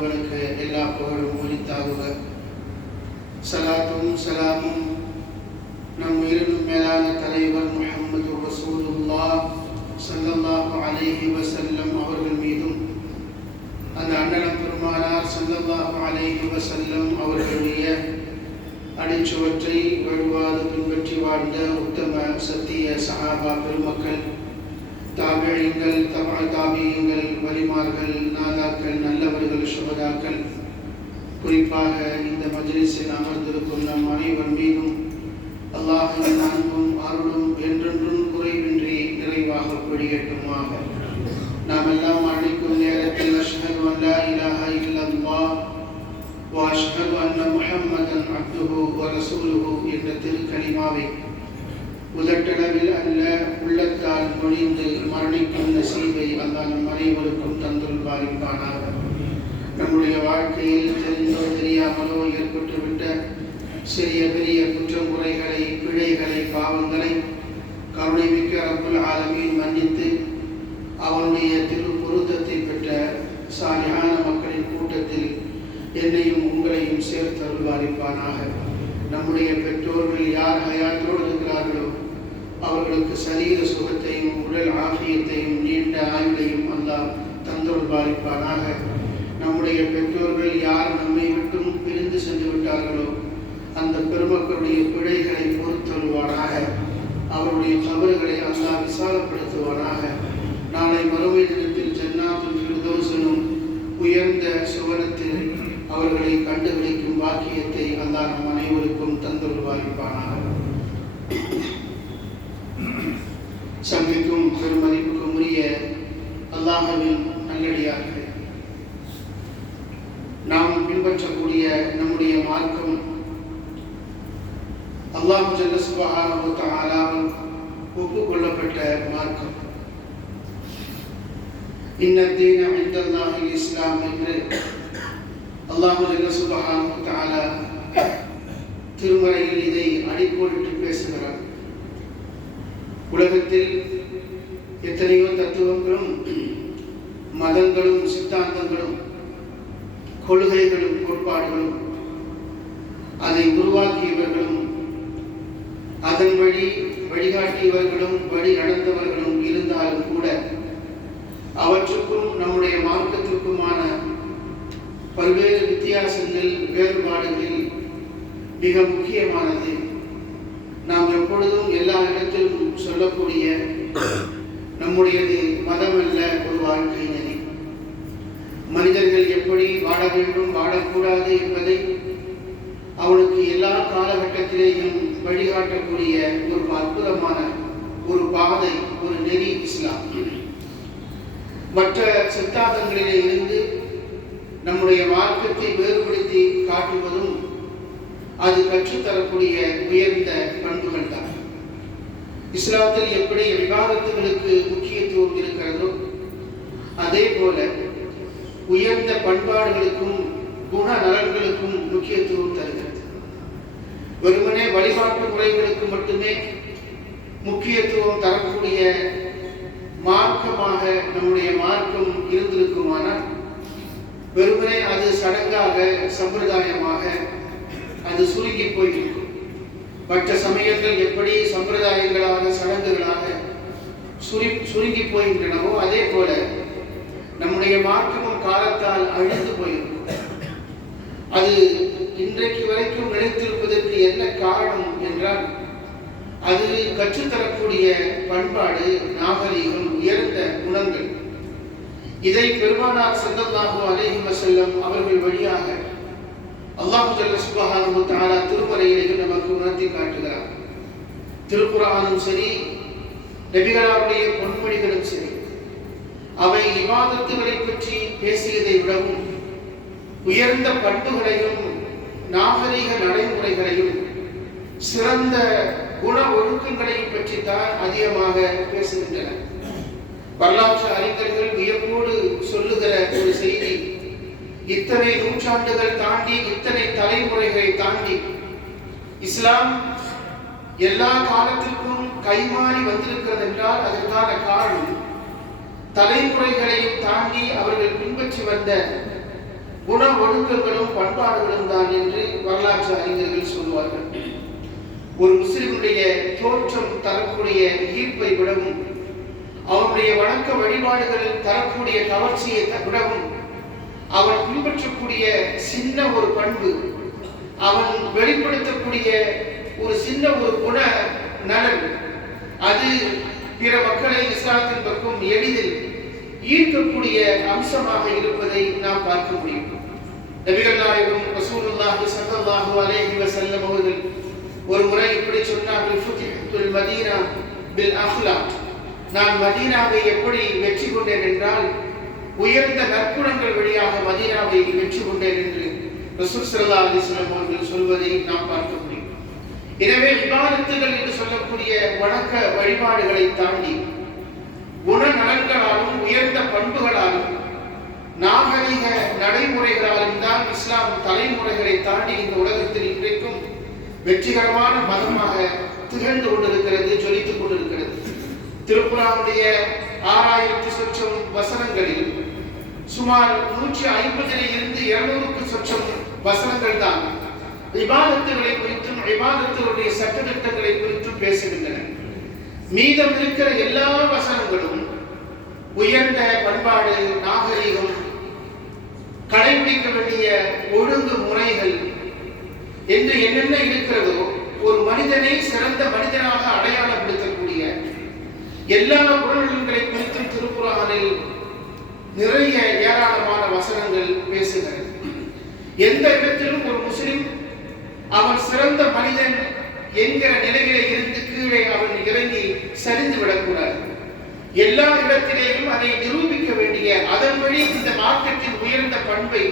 ஒருவனுக்கு எல்லா புகழும் உரித்தாகுக. சலாத்தும் சலாமும் நம் உயிரினும் மேலான தலைவர் முஹம்மது ரசூலுல்லாஹ் ஸல்லல்லாஹு அலைஹி வஸல்லம் அவர்கள் மீதும், அந்த அண்ணலம் பெருமானார் ஸல்லல்லாஹு அலைஹி வஸல்லம் அவர்களுடைய அடிச்சுவற்றை வழுவாது பின்பற்றி வாழ்ந்த உத்தம சத்திய சஹாபா பெருமக்கள், தாபிஈன்கள், தாபிஈன்கள், வலிமார்கள், நாதாக்கள், நல்லவர்கள், சுஹதாக்கள், குறிப்பாக இந்த மஜ்லிஸில் அமர்ந்திருக்கும் நம் அனைவர் மீதும் அல்லாஹ்வின் அன்பும் அருளும் என்றென்றும் குறைவின்றி நிறைவாக பொழியட்டுமாக. நாம் எல்லாம் அழைக்கும் நேரத்தில் அஷ்ஹது அன் லா இலாஹா இல்லல்லாஹ் வ அஷ்ஹது அன்ன முஹம்மதன் அப்துஹு வ ரசூலுஹு என்ற திருக்கலிமாவை உதட்டளவில் அல்ல உள்ளத்தால் மொழிந்து மரணிக்கும் நசீபை அல்லாஹ் நம் அனைவருக்கும் தந்துள் பாலிப்பானாக. நம்முடைய வாழ்க்கையில் தெரிந்தோ தெரியாமலோ ஏற்பட்டுவிட்ட சிறிய பெரிய குற்றமுறைகளை, பிழைகளை, பாவங்களை கருணைமிக்க ரப்புல் ஆலமீன் மன்னித்து அவனுடைய திரு பொருத்தத்தை பெற்ற சாலிஹான மக்களின் கூட்டத்தில் என்னையும் உங்களையும் சேர்த்து அருள்வாரிப்பானாக. நம்முடைய பெற்றோர்கள் யார் ஹயாத்தோடு இருக்கிறார்களோ அவர்களுக்கு சரீர சுகத்தையும் உடல் ஆஃபியத்தையும் நீண்ட ஆயுளையும் அல்லாஹ் தந்தருள்வாரிப்பானாக. நம்முடைய பெற்றோர்கள் யார் நம்மை விட்டும் பிரிந்து சென்று விட்டார்களோ அந்த பெருமக்களுடைய பிழைகளை பொறுத்தருள்வானாக. அவருடைய கபறுகளை அல்லாஹ் விசாலப்படுத்துவானாக. நாளை மறுமை தினத்தில் ஜன்னாத்துல் ஃபிர்தௌஸினும் உயர்ந்த சுவனத்தில் அவர்களை கண்டுபிடிக்கும் வாக்கியத்தை அல்லாஹ் நம் அனைவருக்கும் தந்தருள்வாரிப்பானாக. சங்கைக்கும் பெருமதிப்புக்கும் உரிய அல்லாஹ்வின் நல்லடியார்களே, நாம் பின்பற்றக்கூடிய நம்முடைய மார்க்கம் அல்லாஹ் ஜல்ல சுப்ஹானஹு வ தஆலாவால் ஒப்புக்கொள்ளப்பட்ட மார்க்கம். இன்ன தீன இன்தல்லாஹில் இஸ்லாம் என்று அல்லாஹ் ஜல்ல சுப்ஹானஹு வ தஆலா திருமறையில் இதை அடிக்கோடிட்டு பேசுகிறார். உலகத்தில் எத்தனையோ தத்துவங்களும் மதங்களும் சித்தாந்தங்களும் கொள்கைகளும் கோட்பாடுகளும் அதை உருவாக்கியவர்களும் அதன் வழி வழிகாட்டியவர்களும் வழி நடந்தவர்களும் இருந்தாலும் கூட அவற்றுக்கும் நம்முடைய மார்க்கத்திற்குமான பல்வேறு வித்தியாசங்கள், வேறுபாடுகளில் மிக முக்கியமானது நாம் எப்பொழுதும் எல்லா இடத்திலும் சொல்லக்கூடிய நம்முடையது மதம் அல்ல, ஒரு வாழ்க்கை நெறி. மனிதர்கள் எப்படி வாழ வேண்டும், வாழக்கூடாது என்பதை அவனுக்கு எல்லா காலகட்டத்திலேயும் வழிகாட்டக்கூடிய ஒரு அற்புதமான ஒரு பாதை, ஒரு நெறி இஸ்லாம். மற்ற சித்தாந்தங்களிலே இருந்து நம்முடைய மார்க்கத்தை வேறுபடுத்தி காட்டுவதும் அது கற்றுத்தரக்கூடிய உயர்ந்த பண்புகள் தான். இஸ்லாத்தில் எப்படி விவாதத்துகளுக்கு முக்கியத்துவம் இருக்கிறதோ அதே போல உயர்ந்த பண்பாடுகளுக்கும் குண நலன்களுக்கும் முக்கியத்துவம் தருகிறது. வெறுமனே வழிபாட்டு முறைகளுக்கு மட்டுமே முக்கியத்துவம் தரக்கூடிய மார்க்கமாக நம்முடைய மார்க்கம் இருந்திருக்குமானால் வெறுமனே அது சடங்காக, சம்பிரதாயமாக அது சுருங்கி போயிருக்கும். மற்ற சமயங்கள் எப்படி சம்பிரதாயங்களாக, சடங்குகளாக சுருங்கி போகின்றனவோ அதே போல நம்முடைய மார்க்கமும் காலத்தால் அழிந்து போயிருக்கும். அது இன்றைக்கு வரைக்கும் நிலைத்திருப்பதற்கு என்ன காரணம் என்றால் அது கற்றுத்தரக்கூடிய பண்பாடு, நாகரீகம், உயர்ந்த குணங்கள். இதை பெருமானார் ஸல்லல்லாஹு அலைஹி வஸல்லம் அவர்கள் வழியாக அல்லாஹ் ஜல்ல சுப்ஹானஹு வ தஆலா திருமறையிலே நமக்கு உணர்த்தி காட்டுகிறார். திருக்குர்ஆனும் சரி, நபிகளாருடைய பொன்மொழிகளும் சரி, அவை இபாதத்துகளை பற்றி பேசியதை விடவும் உயர்ந்த பண்புகளையும் நாகரீக நடைமுறைகளையும் சிறந்த குண ஒழுக்கங்களையும் பற்றி தான் அதிகமாக பேசுகின்றன. வரலாற்று அறிஞர்கள் வியப்போடு சொல்லுகிற ஒரு செய்தி, இத்தனை நூற்றாண்டுகள் தாண்டி, இத்தனை தலைமுறைகளை தாண்டி இஸ்லாம் எல்லா காலத்திற்கும் கைமாறி வந்திருக்கிறது என்றால் அதற்கான காரணம் தலைமுறைகளையும் தாண்டி அவர்கள் பின்பற்றி வந்த குண ஒழுக்கங்களும் பண்பாடுகளும் தான் என்று வரலாற்று அறிஞர்கள் சொல்வார்கள். ஒரு முஸ்லிமுடைய தோற்றம் தரக்கூடிய ஈர்ப்பை விடவும், அவனுடைய வணக்க வழிபாடுகளில் தரக்கூடிய கவர்ச்சியை விடவும், அவன் பின்பற்றக்கூடிய சின்ன ஒரு பண்பு, அவன் வெளிப்படுத்தக்கூடிய ஒரு சின்ன ஒரு குண நலன், அது பிற மக்களை இஸ்லாத்தின் பக்கம் எளிதில் ஈர்க்கக்கூடிய அம்சமாக இருப்பதை நாம் பார்க்க முடியும். நபிகள் நாயகம் ரசூலுல்லாஹி ஸல்லல்லாஹு அலைஹி வஸல்லம் அவர்கள் ஒரு முறை இப்படி சொன்னார்கள், ஃபுதிஹத்துல் மதீனா பில் அஹ்லாக், நான் மதீனாவை எப்படி வெற்றி கொண்டேன் என்றால் உயர்ந்த நற்குணங்கள் வழியாக மதீனாவை வெற்றி கொண்டேன் என்று ரசூல் ஸல்லல்லாஹு அலைஹி வஸல்லம் அவர்கள் சொல்வதை நாம் பார்க்க முடியும். எனவே இபாதத்துகள் என்று சொல்லக்கூடிய வணக்க வழிபாடுகளை தாண்டி குண நலன்களாலும் உயர்ந்த பண்புகளாலும் நாகரிக நடைமுறைகளாலும் தான் இஸ்லாம் தலைமுறைகளை தாண்டி இந்த உலகத்தில் இன்றைக்கும் வெற்றிகரமான மதமாக திகழ்ந்து கொண்டிருக்கிறது, ஜொலித்துக் கொண்டிருக்கிறது. திருக்குர்ஆனுடைய 6000 சொச்சம் வசனங்களில் சுமார் 150 இருந்து 200க்கு சொச்சம் வசனங்கள் தான் இபாதத்துகளை குறித்தும் இபாதத்துடைய சட்டதிட்டங்களை குறித்தும் பேசுகின்றன. மீதம் இருக்கிற எல்லா வசனங்களும் உயர்ந்த பண்பாடு, நாகரிகம், கடைபிடிக்க வேண்டிய ஒழுங்கு முறைகள் என்று என்னென்ன இருக்கிறதோ ஒரு மனிதனை சிறந்த மனிதனாக அடையாளப்படுத்தக்கூடிய எல்லா குணநலன்களை குறித்தும் திருக்குர்ஆனில் நிறைய ஏராளமான வசனங்கள் பேசுகிறது. எந்த இடத்திலும் ஒரு முஸ்லிம் அவன் சிறந்த மனிதன் என்கிற நிலையிலே இருந்து கீழே அவன் இறங்கி சரிந்து விடக்கூடாது. எல்லா இடத்திலேயும் அதை நிரூபிக்க வேண்டிய, அதன் வழி இந்த மார்க்கத்தின் உயர்ந்த பண்பை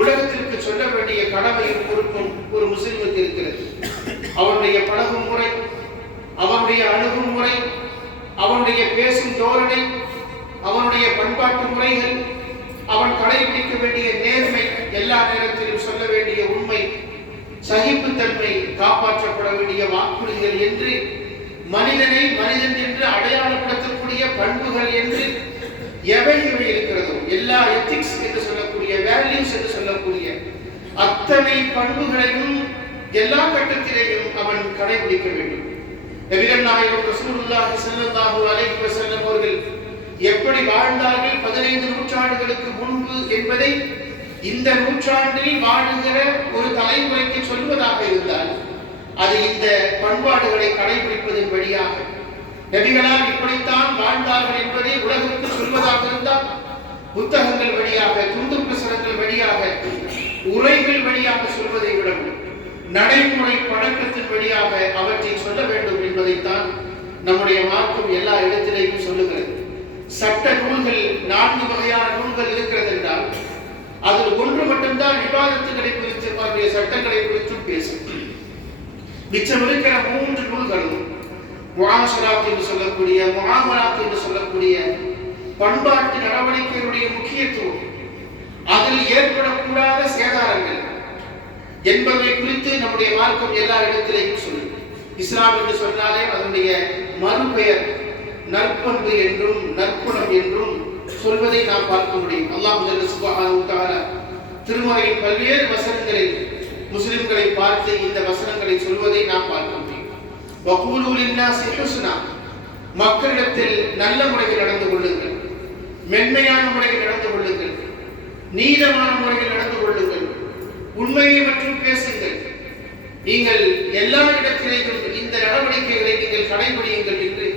உலகத்திற்கு சொல்ல வேண்டிய கடமையும் பொறுப்பும் ஒரு முஸ்லிமுக்கு இருக்கிறது. அவனுடைய பழகும் முறை, அவனுடைய அணுகும் முறை, அவனுடைய பேசும் தோரணை, அவனுடைய பண்பாட்டு முறைகள், அவன் கடைபிடிக்க வேண்டிய நேர்மை, எல்லா நேரத்திலும் சொல்ல வேண்டிய உண்மை, சகிப்புத்தன்மை, காப்பாற்றப்பட வேண்டிய வாக்குறுதிகள் என்று மனிதனை மனிதன் என்று அடையாளப்படுத்தக்கூடிய பண்புகள் என்று எவை இருக்கிறதோ எல்லா எத்திக்ஸ் என்று சொல்லக்கூடிய, வேல்யூஸ் என்று சொல்லக்கூடிய அத்தனை பண்புகளையும் எல்லா கட்டத்திலேயும் அவன் கடைபிடிக்க வேண்டும். நபிகள் நாயகம் ரசூலுல்லாஹி ஸல்லல்லாஹு அலைஹி வஸல்லம் அவர்கள் எப்படி வாழ்ந்தார்கள் 15 நூற்றாண்டுகளுக்கு முன்பு என்பதை இந்த நூற்றாண்டில் வாழுகிற ஒரு தலைமுறைக்கு சொல்வதாக இருந்தால் அது இந்த பண்பாடுகளை கடைபிடிப்பதன் வழியாக, நபிகளால் இப்படித்தான் வாழ்ந்தார்கள் என்பதை உலகிற்கு சொல்வதாக இருந்தால் புத்தகங்கள் வழியாக, துண்டு பிரசுரங்கள் வழியாக, உரைகள் வழியாக சொல்வதை விடவும் நடைமுறை பழக்கத்தின் வழியாக அவற்றை சொல்ல வேண்டும் என்பதைத்தான் நம்முடைய மார்க்கம் எல்லா இடத்திலேயும் சொல்லுகிறது. சட்ட நூல்கள் 4 வகையான நூல்கள் இருக்கிறது என்றால் அதில் ஒன்று மட்டும்தான் விவாதத்துகளை குறித்து, அவருடைய சட்டங்களை குறித்தும் பேசும். மிச்சம் இருக்கிற 3 நூல்களும் முஆஷராத் என்று சொல்லக்கூடிய, முஆமலாத் என்று சொல்லக்கூடிய பண்பாட்டு நடவடிக்கைகளுடைய முக்கியத்துவம், அதில் ஏற்படக்கூடாத சேதாரங்கள் என்பதை குறித்து நம்முடைய மார்க்கம் எல்லா இடத்திலேயும் சொல்லும். இஸ்லாம் என்று சொன்னாலே அதனுடைய மறுபெயர் நற்பண்பு என்றும் நற்குணம் என்றும் சொல்வதை நாம் பார்க்க முடியும். அல்லாஹ் சுப்ஹானஹு வ தஆலா திருமறையின் பல்வேறு வசனங்களில் முஸ்லிம்களை பார்த்து இந்த வசனங்களை சொல்வதை நாம் பார்க்க முடியும். வகூலு லின்னாஸி ஹுஸ்னா, மக்களிடத்தில் நல்ல முறையில் நடந்து கொள்ளுங்கள், மென்மையான முறையில் நடந்து கொள்ளுங்கள், நீதமான முறையில் நடந்து கொள்ளுங்கள், உண்மையை மற்றும் பேசுங்கள், நீங்கள் எல்லா இடத்திலேயும் இந்த நடவடிக்கைகளை நீங்கள் கடைபிடியுங்கள் என்று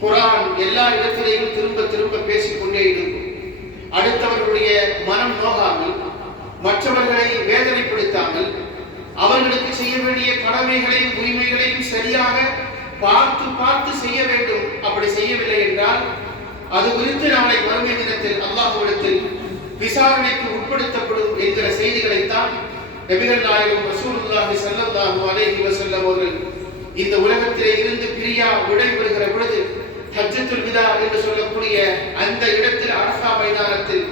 குர்ஆன் எல்லா இடத்திலேயும் திரும்ப திரும்ப பேசிக்கொண்டே இருக்கும். அடுத்தவர்களுடைய மனம் நோகாமல், மற்றவர்களை வேதனைப்படுத்தாமல், அவர்களுக்கு செய்ய வேண்டிய கடமைகளையும் உரிமைகளையும் சரியாக பார்த்து பார்த்து செய்ய வேண்டும். அப்படி செய்யவில்லை என்றால் அது குறித்து நாளை மறுமை தினத்தில் அல்லாஹ்விடத்தில் விசாரணைக்கு உட்படுத்தப்படும் என்கிற செய்திகளைத்தான் நபிகள் நாயகம் ரசூலுல்லாஹி ஸல்லல்லாஹு அலைஹி வஸல்லம் அவர்கள் இந்த உலகத்திலே இருந்து பிரியா விடைபெறுகிற பொழுது ஹஜ்ஜத்துல் விதா என்று சொல்லக்கூடிய அந்த இடத்தில் அரஃபா மைதானத்தில்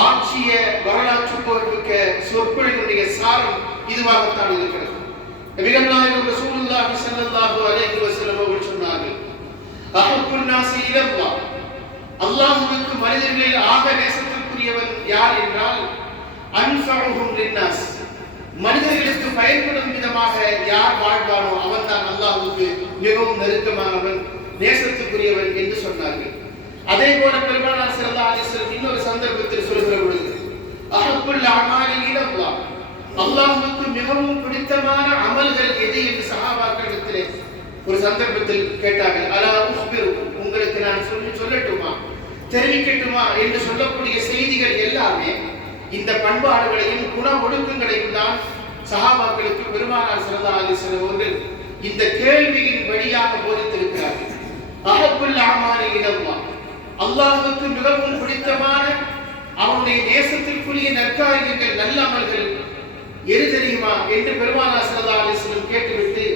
ஆட்சிய வரலாற்று புகழ்மிக்க சொற்பொழிவுடைய சாரம் இதுவாகத்தான் இருக்கிறது. நபிகள் நாயகம் ரசூலுல்லாஹி ஸல்லல்லாஹு அலைஹி வஸல்லம் அவர்கள் சொன்னார்கள், அஹப்புன் நாஸி இலல்லாஹ், அல்லாஹ்வுக்கு மனிதர்களில் ஆக நேசத்திற்குரியவன் யார் என்றால் அன்ஃபஉஹும் லின்னாஸ், மனிதர்களுக்கு பயன்படும் விதமாக யார் வாழ்வானோ அவன் தான் அல்லாஹ்வுக்கு மிகவும் நெருக்கமானவன், நேசத்துக்குரியவன் என்று சொன்னார்கள். அதே போல பெருமானார் ஸல்லல்லாஹு அலைஹி வஸல்லம் இன்னொரு சந்தர்ப்பத்தில் சொல்கிற பொழுது, அஹப்புல் அமாலி இலல்லாஹ், அல்லாஹ்வுக்கு மிகவும் பிடித்தமான அமல்கள் எது என்று சஹாபாக்களிடத்திலே ஒரு சந்தர்ப்பத்தில் கேட்டார்கள். அலா உஸ்பிருக்கும், உங்களுக்கு நான் சொல்லட்டுமா, தெரிவிக்கட்டுமா என்று சொல்லக்கூடிய செய்திகள் எல்லாமே இந்த பண்பாடுகளையும் குண ஒழுக்கங்களையும் தான் சஹாபாக்களுக்கு பெருமானார் ஸல்லல்லாஹு அலைஹி வஸல்லம் அவர்கள் இந்த கேள்வியின் வழியாக போதித்திருக்கிறார்கள். அஹப்புல் அமாலி இலல்லாஹ், அல்லாஹ்வுக்கு மிகவும் பிடித்தமான அவனுடைய நேசத்திற்குரிய நற்காரியங்கள் நல்ல அமல்கள் எது தெரியுமா என்று பெருமானார் ஸல்லல்லாஹு அலைஹி வஸல்லம் கேட்டுவிட்டு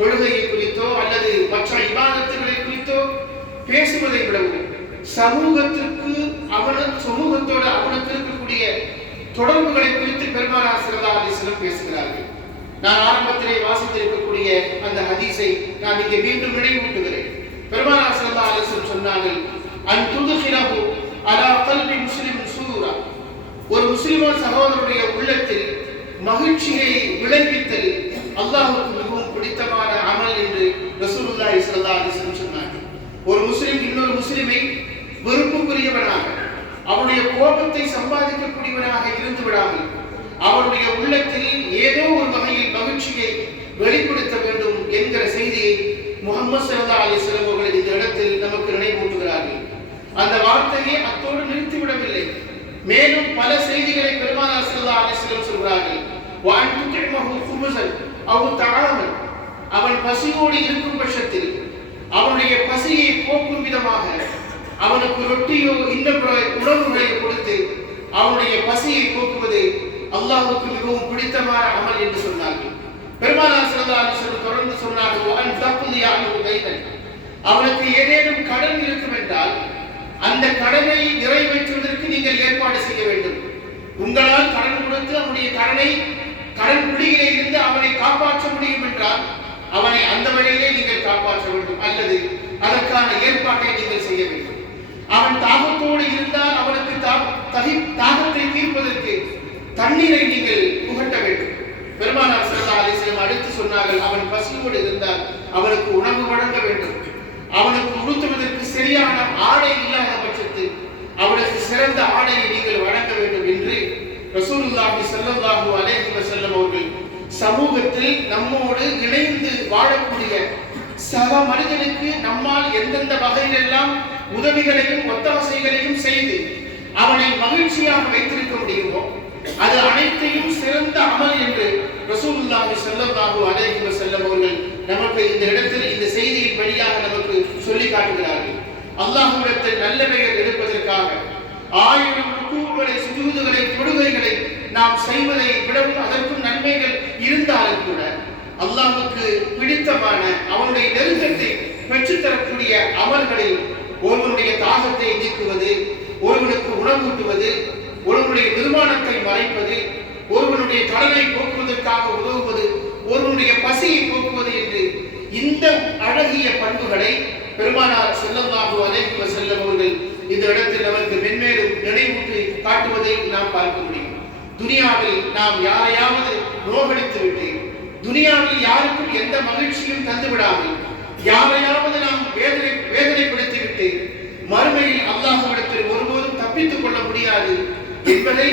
தொழுகையை குறித்தோ அல்லது மற்ற இபாதத்துகளை குறித்தோ பேசுவதை விடவும் சமூகத்தோடு அவனுக்கு இருக்கக்கூடிய தொடர்புகளை குறித்து பெருமானார் ஸல்லல்லாஹு அலைஹி வஸல்லம் பேசுகிறார்கள். நான் ஆரம்பத்திலே வாசித்திருக்கக்கூடிய அந்த ஹதீஸை நான் இங்கே மீண்டும் நினைவூட்டுகிறேன். பெருமானார் ஸல்லல்லாஹு அலைஹி வஸல்லம் சொன்னார்கள், அன் துத்ஹிலஹு அலா கல்பி முஸ்லிம் சூரா, ஒரு முஸ்லிம் சகோதரருடைய உள்ளத்தில் மகிழ்ச்சியை விளைவித்தல் அல்லாஹ்வுக்கு மிகவும் பிடித்தமான அமல் என்று ரசூலுல்லாஹி ஸல்லல்லாஹு அலைஹி வஸல்லம் சொன்னார்கள். ஒரு முஸ்லிம் இன்னொரு முஸ்லிமை வெறுப்புக்குரியவனாக, அவனுடைய கோபத்தை சம்பாதிக்கக்கூடியவனாக இருந்து விடாமல் அவருடைய உள்ளத்தில் ஏதோ ஒரு வகையில் மகிழ்ச்சியை வெளிப்படுத்த வேண்டும் என்கிற செய்தியை முஹம்மது ஸல்லல்லாஹு அலைஹி வஸல்லம் அவர்கள் இந்த இடத்தில் நமக்கு நினைவூட்டுகிறார்கள். அந்த வார்த்தையை அத்தோடு நிறுத்திவிடவில்லை, மேலும் பல செய்திகளை பெருமானார் ஸல்லல்லாஹு அலைஹி வஸல்லம் சொல்கிறார்கள். வஅன் துத்இமஹு குபஸன் அவ் தஆமன், அவன் பசியோடு இருக்கும் பட்சத்தில் அவனுடைய பசியை போக்கும் விதமாக அவனுக்கு ரொட்டியோ இன்னும் உணவுகளை கொடுத்து அவனுடைய பசியை போக்குவது அல்லாஹ்வுக்கு மிகவும் பிடித்தமான அமல் என்று சொன்னார்கள். பெருமானார் ஸல்லல்லாஹு அலைஹி வஸல்லம் தொடர்ந்து சொன்னார்கள், வஅன் தக்லியா அன்ஹு தைனன், அவனுக்கு ஏதேனும் கடன் இருக்கும் என்றால் அந்த கடனை நிறைவேற்றுவதற்கு நீங்கள் ஏற்பாடு செய்ய வேண்டும். உங்களால் கடன் கொடுத்து அவனுடைய கடன் பிடியிலே இருந்து அவனை காப்பாற்ற முடியும் என்றால் அவனை அந்த வழியிலே நீங்கள் காப்பாற்ற வேண்டும், அல்லது அதற்கான ஏற்பாட்டை நீங்கள் செய்ய வேண்டும். அவன் தாகத்தோடு இருந்தால் அவனுக்கு தாகத்தை தீர்ப்பதற்கு தண்ணீரை நீங்கள் புகட்ட வேண்டும். பெருமானார் ஸல்லல்லாஹு அலைஹி வஸல்லம் அடுத்து சொன்னார்கள், அவன் பசியோடு இருந்தால் அவனுக்கு உணவு வழங்க வேண்டும். அவனுக்கு உடுத்துவதற்கு சரியான ஆடை இல்லாத பட்சத்தில் அவனுக்கு சிறந்த ஆடையை நீங்கள் வழங்க வேண்டும் என்று ரசூலுல்லாஹி ஸல்லல்லாஹு அலைஹி வஸல்லம் அவர்கள் சமூகத்தில் நம்மோடு இணைந்து வாழக்கூடிய சக மனிதனுக்கு நம்மால் எந்தெந்த வகையிலெல்லாம் உதவிகளையும் ஒத்தாசைகளையும் செய்து அவனை மகிழ்ச்சியாக வைத்திருக்க முடியுமோ அது அனைத்தையும் சிறந்த அமல் என்று ரசூலுல்லாஹி ஸல்லல்லாஹு அலைஹி வஸல்லம் அவர்கள் நமக்கு இந்த இடத்தில் இந்த செய்தியின் வழியாக நமக்கு சொல்லி காட்டுகிறார்கள். அல்லாஹ்விடத்தில் நல்ல பெயர் எடுப்பதற்காக 1000 ருக்கூகளை, சுஜூதுகளை, தொழுகைகளை நாம் செய்வதை விடவும் அதற்கும் நன்மைகள் இருந்தாலும் கூட அல்லாஹ்வுக்கு பிடித்தமான அவனுடைய நெருக்கத்தை பெற்றுத்தரக்கூடிய அமல்களில் ஒருவனுடைய தாகத்தை நீக்குவது, ஒருவனுக்கு உணவூட்டுவது, ஒருவனுடைய நிர்மாணத்தை மறைப்பது, ஒருவனுடைய கடனை போக்குவதற்காக உதவுவது, ஒருவனுடைய பசியை போக்குவது என்று இந்த அழகிய பண்புகளை பெருமானார் ஸல்லல்லாஹு அலைஹி வஸல்லம் அவர்கள் இந்த இடத்தில் நமக்கு மென்மேலும் நினைவூட்டி காட்டுவதை நாம் பார்க்க முடியும். துனியாவில் நாம் யாரையாவது நோகடித்து விட்டு, துனியாவில் யாருக்கும் எந்த மகிழ்ச்சியும் தந்துவிடாமல் யாரையாவது நாம் வேதனைப்படுத்தி விட்டு மறுமையில் அல்லாஹ்விடத்தில் ஒருபோதும் தப்பித்துக் கொள்ள முடியாது என்பதை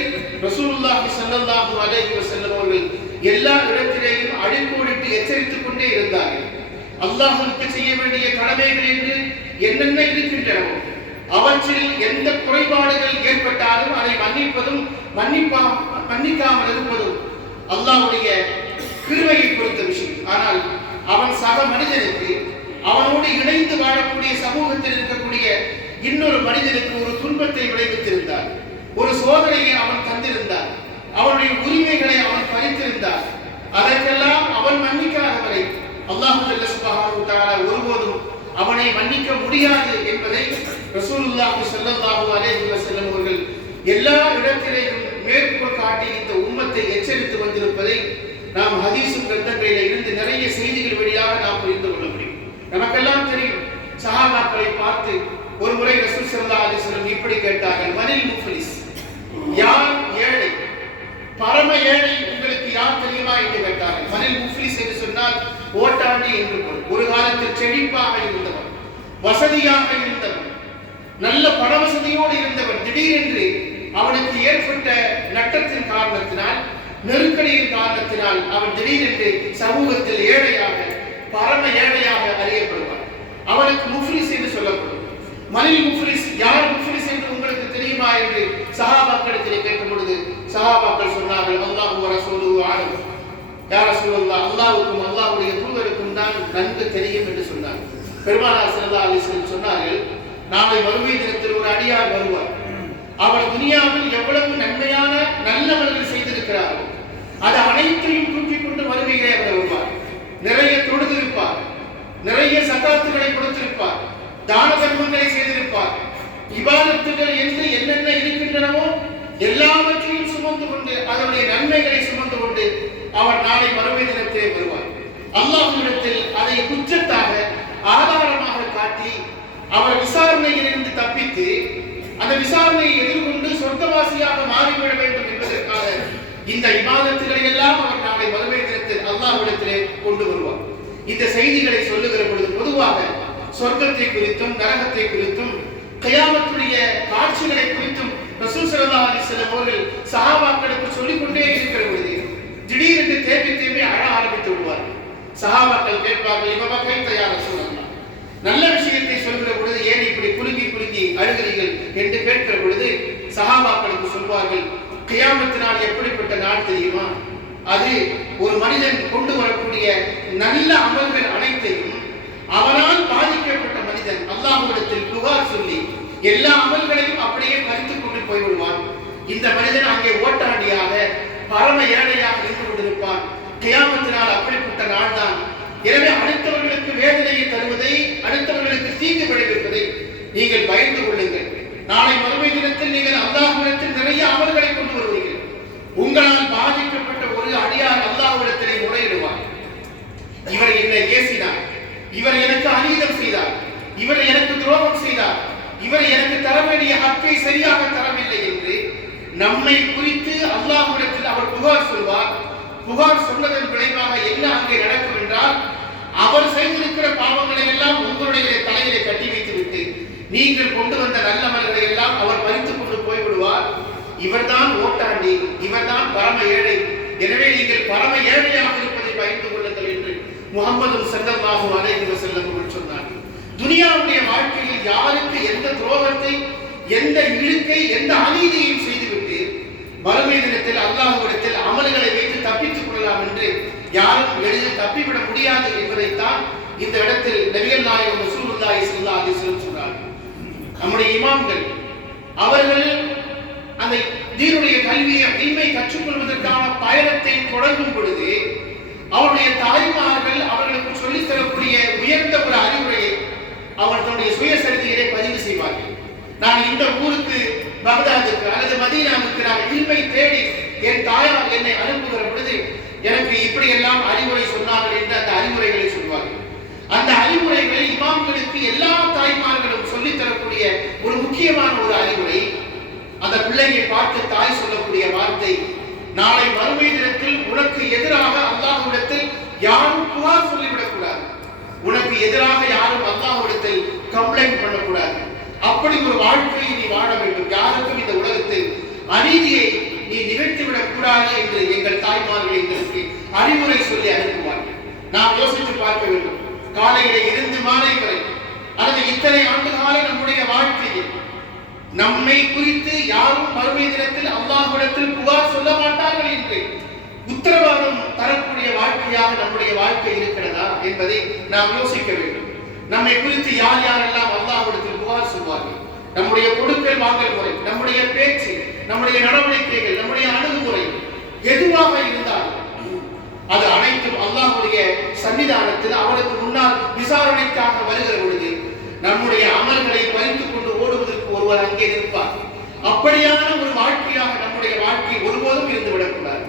ரசூலுல்லாஹி ஸல்லல்லாஹு அலைஹி வஸல்லம் அவர்கள் எல்லா இடத்திலேயும் அடிக்கோடிட்டு எச்சரித்துக் கொண்டே இருந்தார்கள். அல்லாஹ்வுக்கு செய்ய வேண்டிய கடமைகள் என்று என்னென்ன இருக்கின்றனவோ அவற்றில் எந்த குறைபாடுகள் ஏற்பட்டாலும் அதை மன்னிப்பதும் மன்னிக்காமல் இருப்பதும் அல்லாஹ்வுடைய கிருபையை பொறுத்த விஷயம். ஆனால் அவன் சக மனிதனுக்கு, அவனோடு இணைந்து வாழக்கூடிய சமூகத்தில் இருக்கக்கூடிய இன்னொரு மனிதனுக்கு ஒரு துன்பத்தை விளைவித்திருந்தார், ஒரு சோதனையை அவன் தந்திருந்தார், அவனுடைய உரிமைகளை அவன் பறித்திருந்தார். அதற்கெல்லாம் அவன் மன்னிக்காதவரை அல்லாஹ் சுப்ஹானஹு வ தஆலா ஒருபோதும் அவனை மன்னிக்க முடியாது என்பதை ரசூலுல்லாஹி ஸல்லல்லாஹு அலைஹி வஸல்லம் அவர்கள் எல்லா இடத்திலேயும் மேற்கோள் காட்டி இந்த உம்மத்தை எச்சரித்து வந்திருப்பதை நாம் ஹதீஸ் கிரந்தங்களில் இருந்து நிறைய செய்திகள் வழியாக நாம் புரிந்து கொள்ள முடியும். நமக்கெல்லாம் தெரியும், சஹாபாக்களை பார்த்து ஒரு முறை ரசூல் ஸல்லல்லாஹு அலைஹி வஸல்லம் இப்படி கேட்டார்கள், மனில் முஃப்லிஸ், யார் ஏழை, என்று கேட்டார்கள். மனில் முஃப்லிஸ் என்று சொன்னால் ஓட்டாண்டி என்று பொருள். ஒரு காலத்தில் செழிப்பாக இருந்தவர், வசதியாக இருந்தவர், நல்ல பண வசதியோடு இருந்தவர். திடீரென்று அவனுக்கு ஏற்பட்ட நட்டத்தின் காரணத்தினால், நெருக்கடியின் காரணத்தினால் அவன் திடீரென்று சமூகத்தில் ஏழையாக, பரம ஏழையாக அறியப்படுவார். அவனுக்கு முஃப்லிஸ் என்று சொல்லப்படும். மனில் முஃப்லிஸ், யார் முஃப்லிஸ் என்று உங்களுக்கு தெரியுமா என்று சஹாபாக்களிடத்தில் கேட்கும் பொழுது சஹாபாக்கள் சொன்னார்கள், அல்லாஹு வ ரசூலுஹு ஆலம். யா ரசூலல்லாஹ், அல்லாஹ்வுக்கும் அல்லாஹ்வுடைய தூதருக்கும் தான் நன்கு தெரியும் என்று சொன்னார். பெருமானார் ஸல்லல்லாஹு அலைஹி வஸல்லம் சொன்னார்கள், நாளை மறுமை தினத்தில் ஒரு அடியார் வருவார். அவர் துனியாவில் எவ்வளவு நன்மையான நல்லவர்கள் செய்திருக்கிறார்கள் அது அனைத்தையும் தூக்கிக் கொண்டு மறுமையிலே அவர் வருவார். நிறைய தொழுதிருப்பார், நிறைய சகாத்துகளை கொடுத்திருப்பார், தான தர்மங்களை செய்திருப்பார், இபாதத்துகள் என்று என்னென்ன இருக்கின்றனவோ எல்லாவற்றையும் சுமந்து கொண்டு அதனுடைய நன்மைகளை சுமந்து கொண்டு அவர் நாளை மறுமை தினத்திலே வருவார். அல்லாஹ்விடத்தில் அதை குற்றத்தாக ஆதாரமாக காட்டி அவர் விசாரணையிலிருந்து தப்பித்து அந்த விசாரணையை எதிர்கொண்டு சொர்க்கவாசியாக மாறிவிட வேண்டும் என்பதற்காக இந்த இபாதத்துகளை எல்லாம் அவர் நாளை மறுமை தினத்தில் அல்லாஹ்விடத்திலே கொண்டு வருவார். இந்த செய்திகளை சொல்லுகிற பொழுது பொதுவாக சொர்க்கத்தை குறித்தும் நரகத்தை குறித்தும் கியாமத்துடைய காட்சிகளை குறித்தும் ரசூல் ஸல்லல்லாஹு அலைஹி வஸல்லம் அவர்கள் சஹாபாக்களுக்கு சொல்லிக் கொண்டே இருக்கிற பொழுது திடீரென்று தேம்பி அழ ஆரம்பித்து விடுவார்கள். சஹாபாக்கள் கேட்பார்கள், இவ கைத்த யா ரசூலல்லாஹ், நல்ல விஷயத்தை சொல்கிற பொழுது ஏன் இப்படி குலுங்கி குலுங்கி அழுகிறீர்கள் என்று கேட்கிற பொழுது சஹாபாக்களுக்கு சொல்வார்கள், கியாமத்தினால் எப்படிப்பட்ட நாள் தெரியுமா? அது ஒரு மனிதன் கொண்டு வரக்கூடிய நல்ல அமல்கள் அனைத்தையும் அவனால் பாதிக்கப்பட்ட மனிதன் அல்லாஹ்விடத்தில் புகார் சொல்லி எல்லா அமல்களையும் அப்படியே பறித்துக் கொண்டு போய்விடுவான். இந்த மனிதன் அங்கே ஓட்டாண்டியாக பரம ஏழையாக இருந்து கொண்டிருப்பான். கியாமத்தினால் அப்படிப்பட்ட நாள் தான். எனவே அடுத்தவர்களுக்கு வேதனையை தருவதை, அடுத்தவர்களுக்கு தீங்கு விளைவிப்பதை நீங்கள் பயந்து கொள்ளுங்கள். நாளை மறுமை தினத்தில் நீங்கள் அல்லாஹ்விடத்தில் நிறைய அமல்களை கொண்டு வருவீர்கள். உங்களால் பாதிக்கப்பட்ட ஒரு அடியார் அல்லாஹ்விடத்திலே முறையிடுவார். இவர் என்னை ஏசினார், இவர் எனக்கு அநீதம் செய்தார், இவர் எனக்கு துரோகம் செய்தார், இவர் எனக்கு தர வேண்டிய ஹக்கை சரியாக தரவில்லை என்று நம்மை குறித்து அல்லாஹ்விடத்தில் அவர் புகார் சொல்வார். புகார் சொன்னதன் விளைவாக என்ன அங்கே நடக்கும் என்றால், அவர் செய்திருக்கிற பாவங்களை எல்லாம் உங்களுடைய தலையிலே கட்டி வைத்துவிட்டு நீங்கள் கொண்டு வந்த நல்லமல்களை எல்லாம் அவர் பறித்துக் கொண்டு போய்விடுவார். இவர்தான் ஓட்டாண்டி, இவர்தான் பரம ஏழை, எனவே நீங்கள் பரம ஏழையாக இருப்பதை பயந்து கொள்ளுங்கள் என்று முஹம்மது ஸல்லல்லாஹு அலைஹி வஸல்லம் அவர்கள் சொன்னார்கள். துனியாவுடைய வாழ்க்கையில் யாருக்கு எந்த துரோகத்தை, எந்த இழுக்கை, எந்த அநீதியையும் செய்துவிட்டு மறுமை தினத்தில் அல்லாஹ்விடத்தில் அமல்களை வைத்து தப்பித்துக் கொள்ளலாம் என்று யாரும் எளிதில் தப்பிவிட முடியாது என்பதைத்தான் இந்த இடத்தில் நபிகள் நாயகம் ரசூலுல்லாஹி ஸல்லல்லாஹு அலைஹி வஸல்லம் சொன்னார்கள். நம்முடைய இமாம்கள் அவர்கள் அந்த தீனுடைய கல்வியை இல்மை கற்றுக்கொள்வதற்கான பயணத்தை தொடங்கும் பொழுது அவருடைய தாய்மார்கள் அவர்களுக்கு சொல்லித் தரக்கூடிய உயர்ந்த ஒரு அறிவுரையை அவர் தன்னுடைய சுயசரிதையிலே பதிவு செய்வார்கள். நான் இந்த ஊருக்கு பக்தாதுக்கு அல்லது மதீனாவுக்கு நான் இல்மை தேடி என் தாயார் என்னை அனுப்புகிற பொழுது எனக்கு இப்படி எல்லாம் அறிவுரை சொன்னார்கள் என்று அந்த அறிவுரைகளை சொல்வார்கள். அந்த அறிவுரைகளை இமாம்களுக்கு எல்லா தாய்மார்களும் சொல்லித் தரக்கூடிய ஒரு முக்கியமான ஒரு அறிவுரை, அந்த பிள்ளையை பார்த்து தாய் சொல்லக்கூடிய வார்த்தை, நாளை மறுமை தினத்தில் உனக்கு எதிராக அல்லாஹ்விடத்தில் யாரும் புகார் சொல்லிவிடக் கூடாது, உனக்கு எதிராக யாரும் அல்லாஹ்விடத்தில் கம்ப்ளைண்ட் பண்ணக்கூடாது. அப்படி ஒரு வாழ்க்கையை நீ வாழ வேண்டும். யாருக்கும் இந்த உலகத்தில் அநீதியை நீ நிகழ்த்திவிடக் கூடாது என்று எங்கள் தாய்மார்கள் எங்களுக்கு அறிவுரை சொல்லி அனுப்புவார்கள். நாம் யோசித்து பார்க்க வேண்டும். காலையிலே இருந்து மாலை வரை அல்லது இத்தனை ஆண்டு கால நம்முடைய வாழ்க்கையில் நம்மை குறித்து யாரும் மறுமை தினத்தில் அல்லாஹ்விடத்தில் புகார் சொல்ல மாட்டார்கள் என்று உத்தரவாதம் தரக்கூடிய வாழ்க்கையாக நம்முடைய வாழ்க்கை இருக்கிறதா என்பதை நாம் யோசிக்க வேண்டும். நம்மை குறித்து யார் யாரெல்லாம் அல்லாஹ்விடத்தில் புகார் சொல்வார்கள்? நம்முடைய கொடுக்கல் வாங்கல் முறை, நம்முடைய பேச்சு, நம்முடைய நடவடிக்கைகள், நம்முடைய அணுகுமுறை எதுவாக இருந்தாலும் அது அனைத்தும் அல்லாஹ்வுடைய சன்னிதானத்தில் அவனுக்கு முன்னால் விசாரணைக்காக வருகிற பொழுது நம்முடைய அமல்களை பறித்துக் கொண்டு ஓடுவதற்கு ஒருவர் அங்கே நிற்பார். அப்படியான ஒரு வாழ்க்கையாக நம்முடைய வாழ்க்கை ஒருபோதும் இருந்து விடக்கூடாது.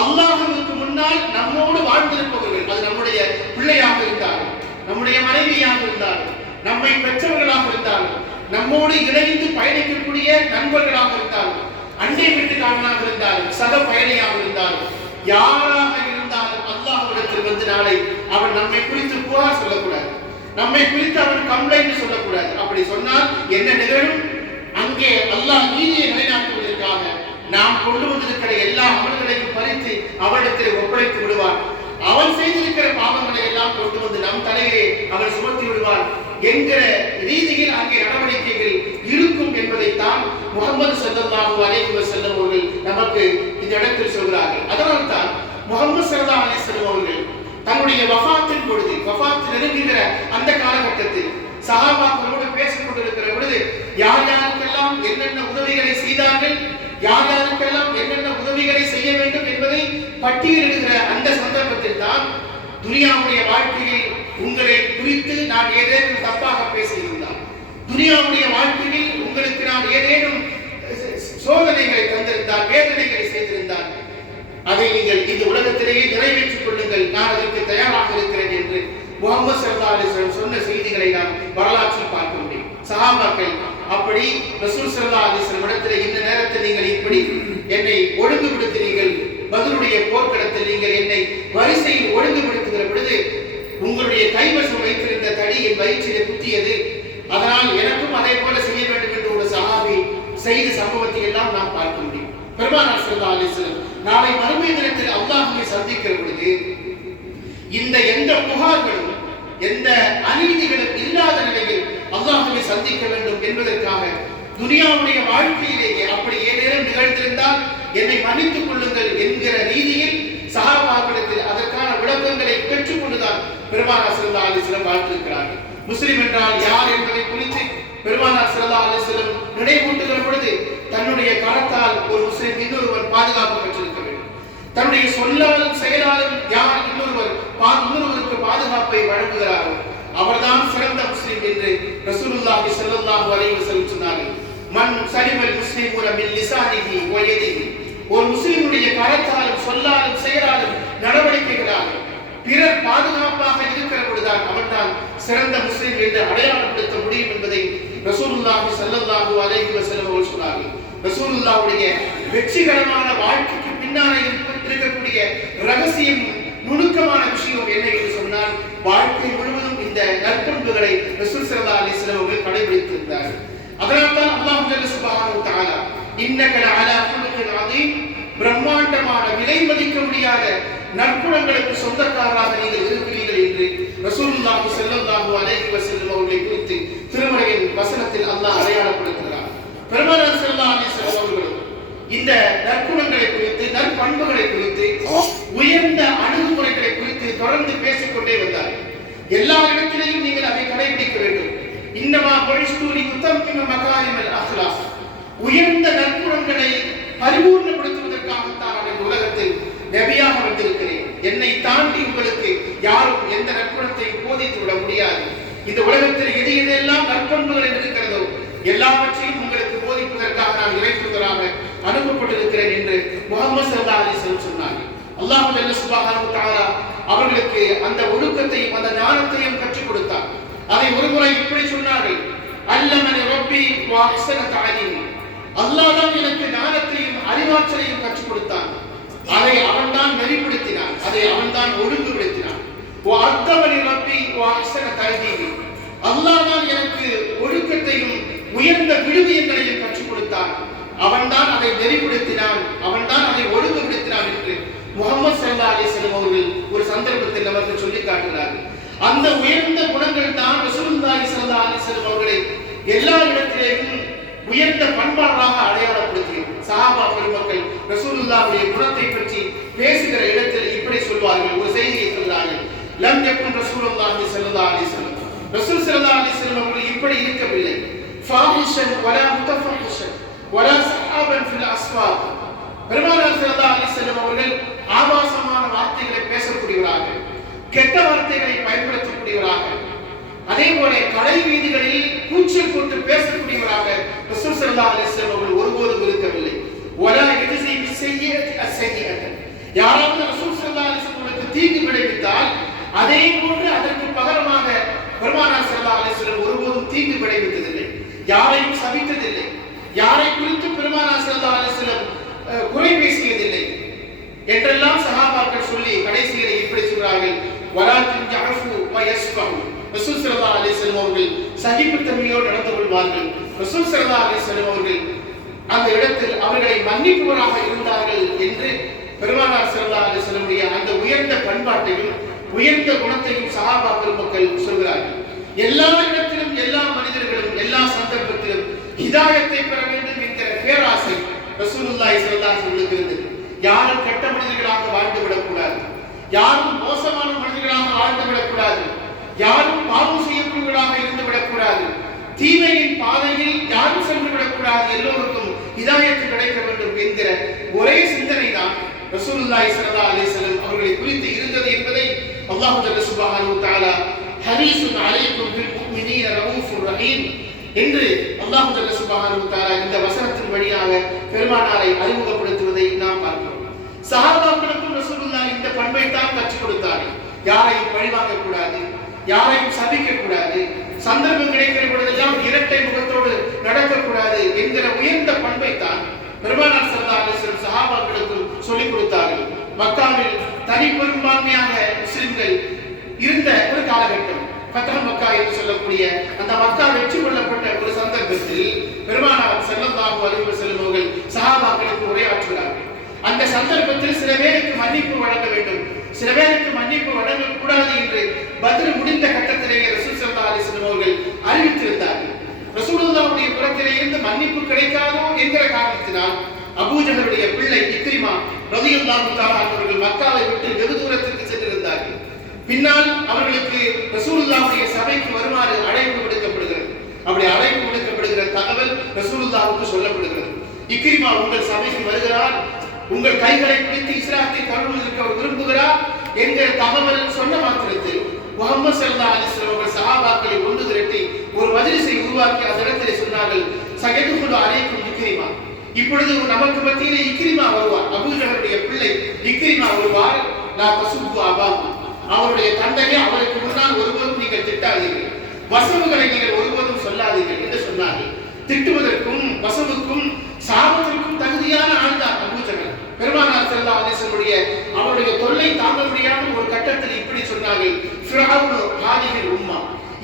அல்லாஹ்வுக்கு முன்னால் நம்மோடு வாழ்ந்திருப்பவர்கள், அது நம்முடைய பிள்ளையாக இருந்தாலும், நம்முடைய மனைவியாக இருந்தாலும், நம்மை பெற்றவர்களாக இருந்தாலும், நம்மோடு இணைந்து பயணிக்கக்கூடிய நண்பர்களாக இருந்தாலும், அண்டை வீட்டுக்காரனாக இருந்தாலும், சக பயணியாக இருந்தாலும், யாராக இருந்தாலும் வந்து நாளை அவன் நம்மை குறித்து புகார் சொல்லக்கூடாது, நம்மை குறித்து அவன் கம்ப்ளைண்ட் சொல்லக்கூடாது. அப்படி சொன்னால் என்ன நிகழும்? அங்கே அல்லாஹ் நீதியை நிலைநாட்டுவதற்காக நாம் கொண்டு வந்திருக்கிற எல்லா அமல்களையும் பறித்து அவரிடத்தில் ஒப்படைத்து விடுவான். அவன் செய்திருக்கிற பாவங்களை எல்லாம் கொண்டு வந்து நம் தலையிலே அவன் சுமத்தி விடுவான் என்கிற ரீதியில் அங்கே நடவடிக்கைகள் இருக்கும் என்பதைத்தான் முகமது ஸல்லல்லாஹு அலைஹி வஸல்லம் அவர்கள் நமக்கு இந்த இடத்தில் சொல்கிறார்கள். அதனால் தான் முகமது ஸல்லல்லாஹு அலைஹி வஸல்லம் அவர்கள் தன்னுடைய வஃபாத்தின் பொழுது, வஃபாத் நெருங்குகிற அந்த காலகட்டத்தில் சஹாபாக்களோடு பேசிக் கொண்டிருக்கிற பொழுது யார் யாருக்கெல்லாம் என்னென்ன உதவிகளை செய்தார்கள், யார் யாருக்கெல்லாம் என்னென்ன உதவிகளை செய்ய வேண்டும் என்பதை பட்டியலிடுகிற அந்த சந்தர்ப்பத்தில் தான் துனியாவுடைய வாழ்க்கையில் உங்களை குறித்து நான் ஏதேனும் தப்பாக பேசியிருந்தால், துனியாவுடைய வாழ்க்கையில் உங்களுக்கு நான் ஏதேனும் சோதனைகளை தந்திருந்தால், வேதனைகளை செய்திருந்தால், அதை நீங்கள் இந்த உலகத்திலேயே நிறைவேற்றிக் கொள்ளுங்கள், நான் அதற்கு தயாராக இருக்கிறேன் என்று முஹம்மது ஸல்லல்லாஹு அலைஹி வஸல்லம் சொன்ன செய்திகளை நாம் வரலாற்றில் பார்க்க முடியும். சஹாபாக்கள் அப்படி ரசூல் ஸல்லல்லாஹு அலைஹி வஸல்லம் இடத்திலே இந்த நேரத்தில் நீங்கள் இப்படி என்னை ஒழுங்குபடுத்தினீர்கள், பதிலுடைய போர்க்களத்தில் நீங்கள் என்னை வரிசையில் ஒழுங்குபடுத்துகிற பொழுது உங்களுடைய கைவசம் வைத்திருந்த தடி என் வயிற்றிலே குத்தியது, அதனால் எனக்கும் அதே போல செய்ய வேண்டும் என்று ஒரு சஹாபி செய்த சம்பவத்தை எல்லாம் நாம் பார்க்க முடியும். பெருமானார் ஸல்லல்லாஹு அலைஹி வஸல்லம் நாளை மறுமை தினத்தில் அல்லாஹ்வை சந்திக்கிற பொழுது இந்த எந்த புகார்களும் எந்த அநீதிகளும் இல்லாத நிலையில் அல்லாஹ்வை சந்திக்க வேண்டும் என்பதற்காக துனியாவுடைய வாழ்க்கையிலேயே அப்படி ஏதேனும் நிகழ்ந்திருந்தால் என்னை மன்னித்துக் கொள்ளுங்கள் என்கிற ரீதியில் சஹாபாக்களிடத்தில் அதற்கான விளக்கங்களை பெற்றுக் கொண்டுதான் பெருமானார் ஸல்லல்லாஹு அலைஹி வஸல்லம் வாழ்ந்திருக்கிறார்கள். முஸ்லிம் என்றால் யார் என்பதை குறித்து பெருமானார் ஸல்லல்லாஹு அலைஹி வஸல்லம் நினைவூட்டுகிற பொழுது தன்னுடைய கரத்தால் ஒரு முஸ்லிம் இன்னொருவர் பாதுகாப்பு பெற்றிருக்க வேண்டும், தன்னுடைய சொல்லாலும் செயலாலும் யார் இன்னொருவருக்கு பாதுகாப்பை வழங்குகிறாரோ அவர்தான் சிறந்த முஸ்லிம் என்று ரசூலுல்லாஹி ஸல்லல்லாஹு அலைஹி வஸல்லம் சொன்னார்கள். மன் சலிமல் முஸ்லிமுன மின் லிசானிஹி வ யதிஹி, ஒரு முஸ்லிமுடைய கரத்தாலும் சொல்லாலும் செயலாலும் நடவடிக்கைகளாலும் பிறர் பாதுகாப்பாக இருக்கிற பொழுதுதான் அவன்தான் சிறந்த முஸ்லிம் என்று அடையாளப்படுத்த முடியும் என்பதை ரசூலுல்லாஹி ஸல்லல்லாஹு அலைஹி வஸல்லம் அவர்கள் சொன்னார்கள். ரசூலுல்லாஹ்வுடைய வெற்றிகரமான வாழ்க்கைக்கு பின்னாலே இருக்கக்கூடிய ரகசியம், நுணுக்கமான விஷயம் என்ன என்று சொன்னால், வாழ்க்கை முழுவதும் இந்த நற்பண்புகளை ரசூல் ஸல்லல்லாஹு அலைஹி வஸல்லம் அவர்கள் கடைபிடித்திருந்தார்கள். அதனால்தான் அல்லாஹ் ஜல்ல சுப்ஹானஹு வ தஆலா இன்னக லஅலா குலுகின் அதீம், பிரம்மாண்டமான விலை மதிக்க முடியாத நற்குணங்களுக்கு சொந்தக்காரராக நீங்கள் இருக்கிறீர்கள் என்று ரசூலுல்லாஹி ஸல்லல்லாஹு அலைஹி வஸல்லம் அவர்களை குறித்து திருமறையின் வசனத்தில் அல்லாஹ் அடையாளப்படுத்துகிறார். பெருமானார் ஸல்லல்லாஹு அலைஹி வஸல்லம் அவர்கள் இந்த நற்குணங்களை குறித்து, நற்பண்புகளை குறித்து, உயர்ந்த அணுகுமுறைகளை குறித்து தொடர்ந்து பேசிக்கொண்டே வந்தார். எல்லா இடத்திலேயும் நீங்கள் அதை கடைபிடிக்க வேண்டும். இன்னமா புரிஸ்தூரி உத்தமின மகாரிமல் அஹ்லாஸ், உயர்ந்த நற்குணங்களை பரிபூர்ணப்படுத்துவதற்காகத்தான் நான் இந்த உலகத்தில் நபியாக வந்திருக்கிறேன். என்னை தாண்டி உங்களுக்கு யாரும் எந்த நற்குணத்தை போதித்து விட முடியாது. இந்த உலகத்தில் எது எதெல்லாம் நற்பண்புகள் இருக்கிறதோ எல்லாவற்றையும் உங்களுக்கு போதிப்பதற்காக நான் இறைத்தூதராக அனுப்பப்பட்டிருக்கிறேன் என்று முஹம்மது ஸல்லல்லாஹு அலைஹி வஸல்லம் சொன்னார்கள். அல்லாஹ் ஜல்ல சுப்ஹானஹு வ தஆலா அவர்களுக்கு அந்த ஒழுக்கத்தையும் அந்த ஞானத்தையும் கற்றுக் கொடுத்தார். அதை ஒருமுறை இப்படி சொன்னார்கள், அல்லமனி ரப்பி வ அஹ்ஸன தஅலீமி, அல்லாஹ் தான் எனக்கு ஞானத்தையும் அறிவாற்றலையும் கற்றுக் கொடுத்தான். அதை அவன்தான் நெறிப்படுத்தினான், அதை அவன்தான் ஒழுங்குபடுத்தினான். வ அத்தமனி ரப்பி வ அஹ்ஸன தஅதீமி, அல்லாஹ் தான் எனக்கு ஒழுக்கத்தையும் உயர்ந்த விழுமியங்களையும் கற்றுக் கொடுத்தான். அவன்தான் அதை நெறிப்படுத்தினான், அவன்தான் அதை ஒழுங்குபடுத்தினான் என்று முஹம்மது ஸல்லல்லாஹு அலைஹி வஸல்லம் அவர்கள் ஒரு சந்தர்ப்பத்தில் நமக்கு சொல்லி காட்டுகிறார்கள். அந்த உயர்ந்த குணங்கள் தான் ரசூலுல்லாஹி ஸல்லல்லாஹு அலைஹி வஸல்லம் அவர்களை எல்லா இடத்திலேயும் உயர்ந்த பண்பாளராக அடையாளப்படுத்தியது. சஹாபா பெருமக்கள் ரசூலுல்லாஹ்வுடைய குணத்தை பற்றி பேசுகிற இடத்தில் இப்படி சொல்வார்கள், ஒரு செய்தியை சொல்கிறார்கள். லம் யகுன் ரசூலுல்லாஹி ஸல்லல்லாஹு அலைஹி வஸல்லம், ரசூல் ஸல்லல்லாஹு அலைஹி வஸல்லம் அவர்கள் இப்படி இருக்கவில்லை. ஃபாஹிஷன் வலா முத்தஃபஹிஷன் வலா ஸஹாபன் ஃபில் அஸ்வாக், பெருமானார் ஸல்லல்லாஹு அலைஹி வஸல்லம் அவர்கள் ஆபாசமான வார்த்தைகளை பேசக்கூடியவராக, கெட்ட வார்த்தைகளை பயன்படுத்தக்கூடியவராக, அதே போல கடை வீதிகளில் கூச்சல் போட்டு பேசக்கூடியவராக ரசூல் ஸல்லல்லாஹு அலைஹி வஸல்லம் அவர்கள் ஒருபோதும் இருக்கவில்லை. வலா யஜ்ஸி பிஸ்ஸய்யிஅத்தி அஸ்ஸய்யிஅத, யாராவது ரசூல் ஸல்லல்லாஹு அலைஹி வஸல்லம் அவர்களுக்கு தீங்கு விளைவித்தால் அதே போன்று அதற்கு பகரமாக பெருமானார் ஸல்லல்லாஹு அலைஹி வஸல்லம் ஒருபோதும் தீங்கு விளைவித்ததில்லை, யாரையும் சபித்ததில்லை, யாரை குறித்து பெருமானார் ஸல்லல்லாஹு அலைஹி வஸல்லம் குறை பேசியதில்லை என்றெல்லாம் சஹாபாக்கள் சொல்லி கடைசியில் இப்படி சொல்கிறார்கள், வலாக்கின் யஅஃபு வ யஸ்ஃபஹு. ரசூல் ஸல்லல்லாஹு அலைஹி வஸல்லம் அவர்கள் சகிப்புத்தன்மையோடு நடந்து கொள்வார்கள். ரசூல் ஸல்லல்லாஹு அலைஹி வஸல்லம் அவர்கள் அந்த இடத்தில் அவர்களை மன்னிப்பவராக இருந்தார்கள் என்று பெருமானார் ஸல்லல்லாஹு அலைஹி வஸல்லமுடைய அந்த உயர்ந்த பண்பாட்டையும் உயர்ந்த குணத்தையும் சஹாபா பெருமக்கள் சொல்கிறார்கள். எல்லா இடத்திலும் எல்லா மனிதர்களும் எல்லா சந்தர்ப்பத்திலும் ஹிதாயத்தை பெற வேண்டும் என்கிற பேராசை ரசூலுல்லாஹி ஸல்லல்லாஹு அலைஹி வஸல்லம் இருந்தது. யாரும் கெட்ட மனிதர்களாக வாழ்ந்து விடக்கூடாது, யாரும் மோசமான மனிதர்களாக வாழ்ந்து விடக்கூடாது, யாரும் பாவம் செய்யக்கூடியவர்களாக இருந்து விடக்கூடாது, தீமையின் பாதையில் யாரும் சென்று விடக்கூடாது, எல்லோருக்கும் ஹிதாயத்து கிடைக்க வேண்டும் என்கிற ஒரே சிந்தனை தான் ரசூலுல்லாஹி ஸல்லல்லாஹு அலைஹி வஸல்லம் அவர்களை குறித்து இருந்தது என்பதை அல்லாஹ் ஜல்ல சுப்ஹானஹு வ தஆலா ஹரீஸுன் அலைக்கும் பில் முஃமினீன ரഊஃபுர் ரஹீம் என்று அல்லாஹ் ஜல்ல சுப்ஹானஹு வ தஆலா இந்த வசனத்தின் வழியாக பெருமானாரை அறிமுகப்படுத்துவதை நாம் பார்க்கிறோம். சஹாபாக்களுக்கும் ரசூலுல்லாஹ் இந்த பண்பை தான் கற்றுக் கொடுத்தார்கள். யாரையும் பழிவாங்க கூடாது, யாரையும் சபிக்க கூடாது, சந்தர்ப்பம் கிடைக்கிற பொழுதெல்லாம் இரட்டை முகத்தோடு நடக்கக்கூடாது என்கிற உயர்ந்த பண்பை தான் பெருமானார் ஸல்லல்லாஹு அலைஹி வஸல்லம் சஹாபாக்களுக்கும் சொல்லிக் கொடுத்தார்கள். மக்காவில் தனி பெரும்பான்மையாக முஸ்லிம்கள் இருந்த ஒரு காலகட்டம், ஃபத்ஹ் மக்கா என்று சொல்லக்கூடிய அந்த மக்கா வெற்றி கொள்ளப்பட்ட ஒரு சந்தர்ப்பத்தில் பெருமானார் ஸல்லல்லாஹு அலைஹி வஸல்லம் அவர்கள் சஹாபாக்களுக்கு உரையாற்றுகிறார்கள். அந்த சந்தர்ப்பத்தில் சில பேருக்கு மன்னிப்பு வழங்க வேண்டும், சில பேருக்கு மன்னிப்பு வழங்கக்கூடாது என்று பத்ர் முடிந்த கட்டத்திலேயே ரசூல் ஸல்லல்லாஹு அலைஹி வஸல்லம் அவர்கள் அறிவித்திருந்தார்கள். ரசூலுல்லாஹ்வுடைய புறத்திலே இருந்து மன்னிப்பு கிடைக்காதோ என்கிற காரணத்தினால் அபூஜஹலுடைய பிள்ளை இக்ரிமா ரலியல்லாஹு தஆலா அவர்கள் மக்காவை விட்டு வெகு தூரத்திற்கு சென்றிருந்தார்கள். பின்னால் அவர்களுக்கு ரசூலுல்லாஹ்வுடைய சபைக்கு வருமாறு அழைப்பு விடுக்கப்படுகிறது. அப்படி அழைப்பு விடுக்கப்படுகிற தகவல் ரசூலுல்லாஹ்வுக்கு சொல்லப்படுகிறது. இக்ரிமா உங்கள் சபைக்கு வருகிறார், உங்கள் கைகளை பிடித்து இஸ்லாத்தை தழுவுவதற்கு அவர் விரும்புகிறார் என்கிற தகவல் சொன்ன மாத்திரத்தில் முஹம்மது ஸல்லல்லாஹு அலைஹி வஸல்லம் அவர்கள் சஹாபாக்களை ஒன்று திரட்டி ஒரு மஜ்லிஸை உருவாக்கி அந்த இடத்திலே சொன்னார்கள், சயதுகுலு அலைக்கும் இக்ரிமா, இப்பொழுது நமக்கு மத்தியிலே இக்ரிமா வருவார், அபூஜஹலுடைய பிள்ளை இக்ரிமா வருவார், லா தசுப்பு அபாஹு, அவருடைய தந்தையை அவருக்கு முன்னால் ஒருபோதும் நீங்கள் திட்டாதீர்கள், வசவுகளை நீங்கள் ஒருபோதும் சொல்லாதீர்கள் என்று சொன்னார்கள். திட்டுவதற்கும் வசவுக்கும் சாபத்திற்கும் தகுதியான ஆள் தான் அபூஜஹல். பெருமானார் ஸல்லல்லாஹு அலைஹி வஸல்லம் அவருடைய தொல்லை தாங்க முடியாமல் ஒரு கட்டத்தில் இப்படி சொன்னார்கள், ஃபிரௌன் ஹாதிஹில் உம்மா,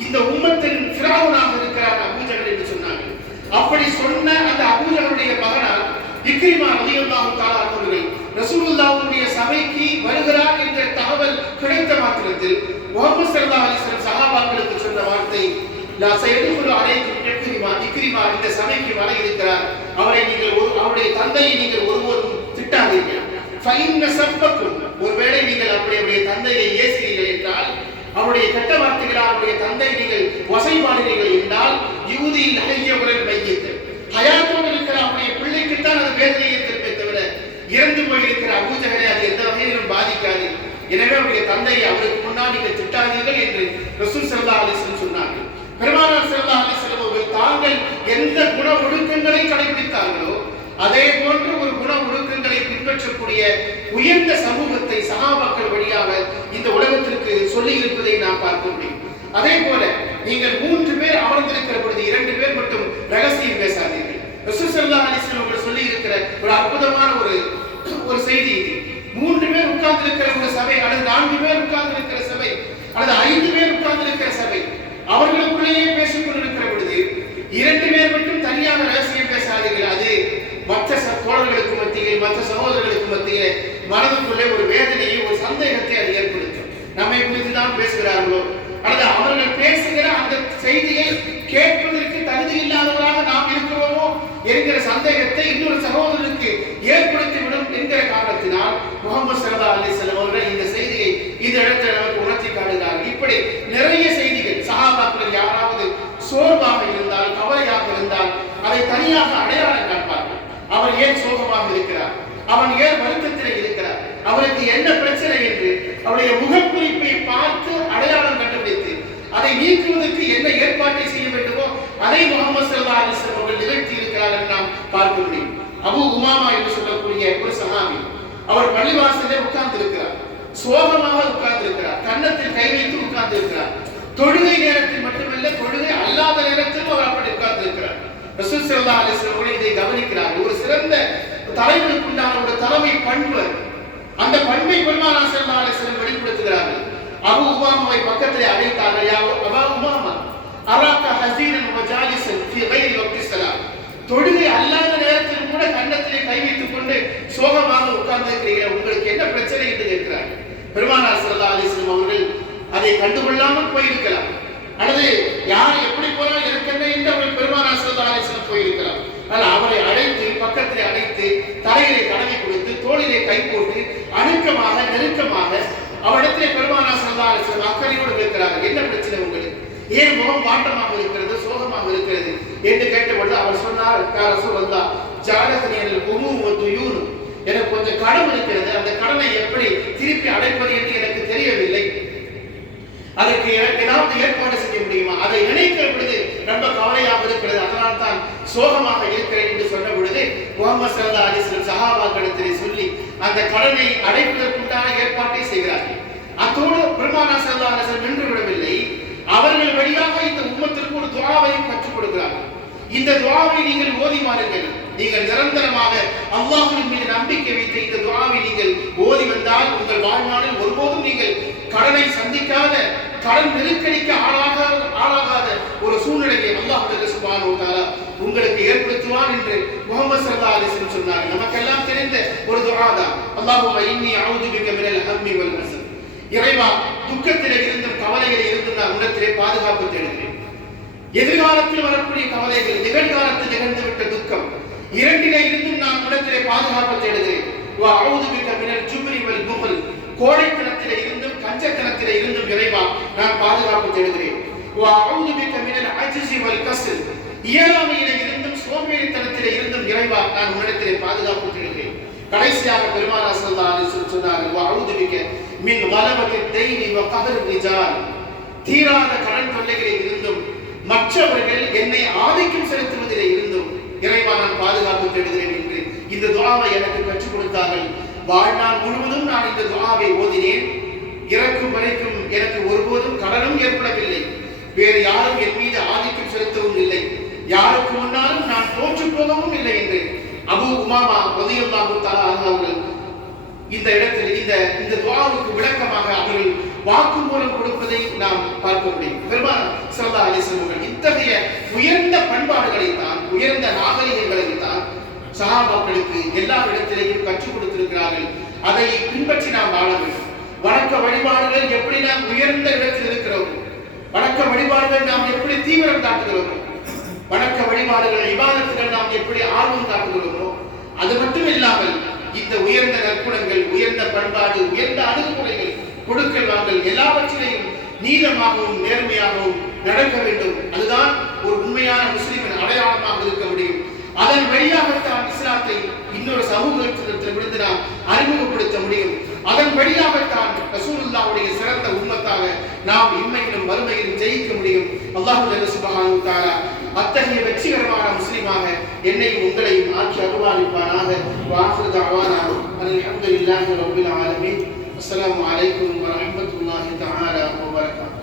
இந்த உம்மத்தின் ஃபிரௌனாக இருக்கிறார் அபூஜஹல் என்று சொன்னார்கள். அப்படி சொன்ன அந்த அபூஜஹலுடைய மகனார் இக்ரிமா ரலியல்லாஹு தஆலா அவர்கள் ரசூலுல்லாஹ்வுடைய சபைக்கு வருகிறார் என்ற தகவல் கிடைத்த மாத்திரத்தில் முஹம்மது ஸல்லல்லாஹு அலைஹி வஸல்லம் சஹாபாக்களுக்கு சொன்ன வார்த்தை, லா சயதுகுலு அலைக்கும் இக்ரிமா, இக்ரிமா இந்த சபைக்கு வர இருக்கிறார், அவரை நீங்கள் அவருடைய தந்தையை நீங்கள் ஒருபோதும் திட்டாதீர்கள். ஃபைன்ன சப்பக்கும், ஒருவேளை நீங்கள் அவருடைய தந்தையை ஏசினீர்கள் என்றால், அவருடைய கெட்ட வார்த்தைகளால் அவருடைய தந்தை நீங்கள் வசைபாடுகிறீர்கள் என்றால், யூதியில் ஹய்யவுல் மையத், ஹயாத்தோடு இருக்கிற அவருடைய பிள்ளைக்குத்தான் அது வேதனையை திருப்பே தவிர இறந்து போயிருக்கிற அபூஜஹலை அது எந்த வகையிலும் பாதிக்காது. எனவே அவருடைய தந்தையை அவருக்கு முன்னால் நீங்கள் திட்டாதீர்கள் என்று ரசூல் ஸல்லல்லாஹு அலைஹி வஸல்லம் சொன்னார்கள். பெருமானார் ஸல்லல்லாஹு அலைஹி வஸல்லம் அவர்கள் தாங்கள் எந்த குண ஒழுக்கங்களை கடைபிடித்தார்களோ அதே போன்று ஒரு குண ஒழுக்கங்களை பின்பற்றக்கூடிய உயர்ந்த சமூகத்தை சஹாபாக்கள் வழியாக இந்த உலகத்திற்கு சொல்லி இருப்பதை நாம் பார்க்க முடியும். அதே போல நீங்கள் 3 பேர் அமர்ந்திருக்கிற பொழுது 2 பேர் மட்டும் ரகசியம் பேசாதீர்கள். ரசூல் ஸல்லல்லாஹு அலைஹி வஸல்லம் அவர்கள் சொல்லி இருக்கிற ஒரு அற்புதமான ஒரு செய்தி இது. 3 பேர் உட்கார்ந்து இருக்கிற ஒரு சபை, அல்லது 4 பேர் உட்கார்ந்து இருக்கிற சபை, அல்லது 5 பேர் உட்கார்ந்து இருக்கிற சபை, அவர்களுக்குள்ளேயே பேசிக் கொண்டிருக்கிற பொழுது 2 பேர் மட்டும் தனியாக ரகசியம் பேசாதீர்கள். அது மற்ற தோழர்களுக்கு மத்தியில், மற்ற சகோதரர்களுக்கு மத்தியிலே மனதுக்குள்ளே ஒரு வேதனையை, ஒரு சந்தேகத்தை அது ஏற்படுத்தும். நம்மை குறித்து தான் பேசுகிறார்களோ, அல்லது அவர்கள் பேசுகிற அந்த செய்தியை கேட்பதற்கு தகுதி இல்லாதவராக நாம் இருக்கிறோமோ என்கிற சந்தேகத்தை இன்னொரு சகோதரருக்கு ஏற்படுத்திவிடும் என்கிற காரணத்தினால் முஹம்மது ஸல்லல்லாஹு அலைஹி வஸல்லம் அவர்கள் இந்த செய்தியை இந்த இடத்தில் நமக்கு உணர்த்தி காட்டுகிறார்கள். இப்படி நிறைய செய்திகள் சஹாபாக்கள் யாராவது சோர்வாக இருந்தால், கவலையாக இருந்தால் அதை தனியாக அடையாளம் காண்பார்கள். அவர் ஏன் சோகமாக இருக்கிறார், அவன் ஏன் வருத்தத்தில் இருக்கிறார், அவருக்கு என்ன பிரச்சனை என்று அவருடைய முகக்குறிப்பை பார்த்து அடையாளம் கண்டுபிடித்து அதை நீக்குவதற்கு என்ன ஏற்பாட்டை செய்ய வேண்டுமோ அதை முஹம்மது ஸல்லல்லாஹு அலைஹி வஸல்லம் அவர்கள் நிகழ்த்தி இருக்கிறார் என்று நாம் பார்க்க முடியும். அபூ உமாமா என்று சொல்லக்கூடிய ஒரு சஹாபி, அவர் பள்ளிவாசலிலே உட்கார்ந்து இருக்கிறார், சோகமாக உட்கார்ந்து இருக்கிறார், கன்னத்தில் கை வைத்து உட்கார்ந்து இருக்கிறார். தொழுகை நேரத்தில் மட்டுமல்ல, தொழுகை அல்லாத நேரத்திலும் அவர் அப்படி உட்கார்ந்து இருக்கிறார். ரசூல் ஸல்லல்லாஹு அலைஹி வஸல்லம் இதை கவனிக்கிறார். ஒரு சிறந்த தலைவனுக்கு உண்டான ஒரு தலைமை பண்பு. அந்த பண்பை பெருமானார் ஸல்லல்லாஹு அலைஹி வஸல்லம் வெளிப்படுத்துகிறார்கள். அபூ உமாமாவை பக்கத்திலே அழைத்தார்கள். யா அபா உமாமா அராக ஹஸீனன் வ ஜாலிஸன் ஃபீ கைரி வக்தி ஸலாத். தொழுகை அல்லாத நேரத்தில் கூட கன்னத்திலே கை வைத்துக் கொண்டு சோகமாக உட்கார்ந்திருக்கிறீர்கள், உங்களுக்கு என்ன பிரச்சனை என்று கேட்கிறார். பெருமானார் ஸல்லல்லாஹு அலைஹி வஸல்லம் அவர்கள் அதை கண்டுகொள்ளாமல் போயிருக்கலாம், அல்லது யார் எப்படி போனால் இருக்கின்ற என்று அவர்கள் பெருமானார் ஸல்லல்லாஹு அலைஹி வஸல்லம் போயிருக்கலாம். ஆனால் அவரை அழைத்து பக்கத்திலே அழைத்து தலையிலே கடமை கொடுத்து தோளிலே கை போட்டு அணுக்கமாக நெருக்கமாக அவரிடத்திலே பெருமானார் ஸல்லல்லாஹு அலைஹி வஸல்லம் அக்கறையோடு கேட்கிறார்கள், என்ன பிரச்சனை உங்களுக்கு, ஏன் முகம் வாட்டமாக இருக்கிறது, சோகமாக இருக்கிறது என்று கேட்டபொழுது அவர் சொன்னார், யா ரசூலல்லாஹ் ஜஅலதனி உமூம் வ துயூன், எனக்கு கொஞ்சம் கடன் இருக்கிறது, அந்த கடனை எப்படி திருப்பி அடைப்பது என்று எனக்கு தெரியவில்லை, அதற்கு ஏதாவது ஏற்பாடு செய்ய முடியுமா, அதை நினைக்கிற பொழுது ரொம்ப கவலையாக இருக்கிறது, அதனால் தான் சோகமாக இருக்கிறேன் என்று சொன்ன பொழுது முஹம்மது ஸல்லல்லாஹு அலைஹி வஸல்லம் சஹாபாக்களிடத்திலே சொல்லி அந்த கடனை அடைப்பதற்குண்டான ஏற்பாட்டை செய்கிறார்கள். அத்தோடு பெருமானார் ஸல்லல்லாஹு அலைஹி வஸல்லம் நின்று விடவில்லை, அவர்கள் வழியாக இந்த உம்மத்திற்கு ஒரு துஆவையும் கற்றுக் கொடுக்கிறார்கள். இந்த துஆவை நீங்கள் ஓதி மாறுங்கள், நீங்கள் நிரந்தரமாக அல்லாஹ்வின் மீது நம்பிக்கை வைத்து இந்த துஆவை நீங்கள் ஓதி வந்தால் உங்கள் வாழ்நாளில் ஒருபோதும் நீங்கள் கடனை சந்திக்காத, கடன் நெருக்கடிக்கு ஆளாகாத ஒரு சூழ்நிலையை அல்லாஹ் சுப்ஹானஹு வ தஆலா உங்களுக்கு ஏற்படுத்துவான் என்று முஹம்மது ஸல்லல்லாஹு அலைஹி வஸல்லம் சொன்னார். நமக்கெல்லாம் தெரிந்த ஒரு துஆ தான், அல்லாஹும்ம இன்னி அஊது பிக மினல் ஹம்மி வல் ஹஸன். இறைவா, துக்கத்திலே இருந்தும் கவலைகளில் இருந்தும் நான் உன்னிடத்திலே பாதுகாப்பு தேடுகிறேன். எதிர்காலத்தில் வரக்கூடிய கவலைகள், நிகழ்காலத்தில் நிகழ்ந்துவிட்ட துக்கம், இரண்டிலே இருந்தும் நான் உன்னிடத்திலே பாதுகாப்பு தேடுகிறேன். வ அஊது பிக மினல் ஜுப்ரி வல் புக்ல், கோழைத்தனத்திலே இருந்தும் கஞ்சத்தனத்திலே இருந்தும் இறைவா நான் பாதுகாப்பு தேடுகிறேன். வ அஊது பிக மினல் அஜ்ஸி வல் கஸ்ல், இயலாமையிலே இருந்தும் சோம்பேறித்தனத்திலே இருந்தும் இறைவா நான் உன்னிடத்திலே பாதுகாப்பு தேடுகிறேன். கடைசியாக பெருமானார் ஸல்லல்லாஹு அலைஹி வஸல்லம் சொன்னார்கள், வ அஊது பிக மின் வலபத்தி தைனி வ கஹர் ரிஜால், தீராத கடன் தொல்லைகளில் இருந்தும் மற்றவர்கள் என்னை ஆதிக்கம் செலுத்துவதிலே இருந்தும் இறைவா நான் பாதுகாப்பு தேடுகிறேன் என்று இந்த துஆவை எனக்கு கற்றுக் கொடுத்தார்கள். வாழ்நாள் முழுவதும் நான் இந்த துஆவை ஓதினேன். இறக்கும் வரைக்கும் எனக்கு ஒருபோதும் கடனும் ஏற்படவில்லை, வேறு யாரும் என் மீது ஆதிக்கம் செலுத்தவும் இல்லை, யாருக்கு முன்னாலும் நான் தோற்று போகவும் இல்லை என்று அபூ உமாமா ரலியல்லாஹு தஆலா அன்ஹு அவர்கள் இந்த இடத்தில் இந்த துஆவுக்கு விளக்கமாக அவர்கள் வாக்குமூலம் கொடுப்பதை நாம் பார்க்க முடியும். பெருமானார் ஸல்லல்லாஹு அலைஹி வஸல்லம் இத்தகைய உயர்ந்த பண்பாடுகளை தான், உயர்ந்த நாகரிகங்களை தான் சஹாபாக்களுக்கு எல்லா இடத்திலேயும் கற்றுக் கொடுத்திருக்கிறார்கள். அதை பின்பற்றி நாம் வாழ வேண்டும். வணக்க வழிபாடுகள் எப்படி நாம் உயர்ந்த இடத்தில் இருக்கிறோம், வணக்க வழிபாடுகள் நாம் எப்படி தீவிரம் காட்டுகிறோமோ, வணக்க வழிபாடுகள் இபாதத்துகள் நாம் எப்படி ஆர்வம் காட்டுகிறோமோ, அது மட்டும் இல்லாமல் இந்த உயர்ந்த நற்குணங்கள், உயர்ந்த பண்பாடு, உயர்ந்த அணுகுமுறைகள், கொடுக்கல் வாங்கல் எல்லாவற்றிலையும் நீளமாகவும் நேர்மையாகவும் நடக்க வேண்டும். அதுதான் ஒரு உண்மையான முஸ்லிமின் அடையாளமாக இருக்க முடியும். அதன் வழியாகத்தான் இஸ்லாத்தை இன்னொரு சமூகத்திலிருந்து நாம் அறிமுகப்படுத்த முடியும். அதன் வழியாகத்தான் ரசூலுல்லாஹ்வுடைய சிறந்த உம்மத்தாக நாம் இம்மையிலும் மறுமையிலும் ஜெயிக்க முடியும். அல்லாஹ் சுப்ஹானஹு வ தஆலா அத்தகைய வெற்றிகரமான முஸ்லிமாக என்னையும் உங்களையும் ஆக்கி அருள்வாளிப்பானாக. வாஹிரு தஅவானா அல்ஹம்துலில்லாஹி ரப்பில் ஆலமீன். அஸ்ஸலாமு அலைக்கும் வ ரஹ்மத்துல்லாஹி தஆலா வ பரகாத்துஹு.